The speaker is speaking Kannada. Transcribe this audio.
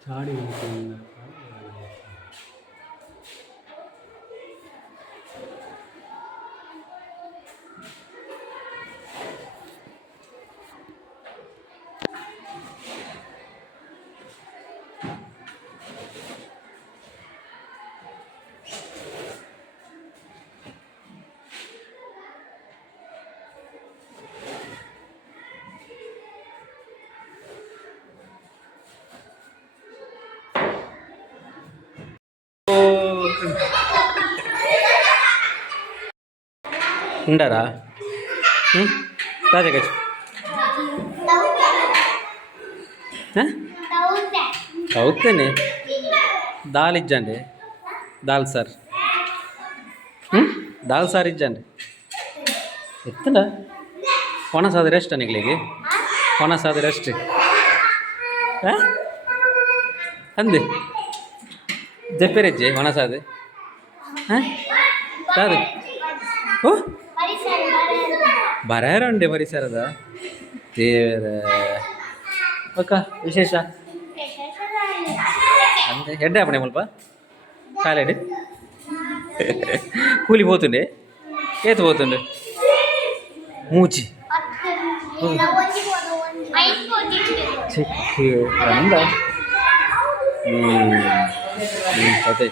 ಚಾಡಿ ఉండరా రాజా గచ్చు అవుతానే దాల్ ఇచ్చండి దాల్ సార్ దాల్ సాರ್ ఇచ్చండి ಎತ್ತಲ್ಲ ಒಣಸಾದ ರೆಸ್ಟ್ ನಿಗಳಿಗೆ ಒಣಸಾದ ರೆಸ್ಟ್ ಅಂದೆ ಜಪ್ಪೆರೆಜ್ಜೆ ಒಣಸಾದ ಹಾಂ ಕಾದು ಓ ಬರಾರಂಡೆ ಪರಿಸರದ ದೇವರ ಓಕ ವಿಶೇಷ ಅಂದೆ ಎಡ್ಡೆ ಅಪ್ಪಣೆ ಮುಲ್ಪ ಕಾಲೆಡೆ ಕೂಲಿ పోతుండే ఏతు పోతుండే ಮೂಚಿ ಚಿಕ್ಕ ಅಂದ ಅದೇ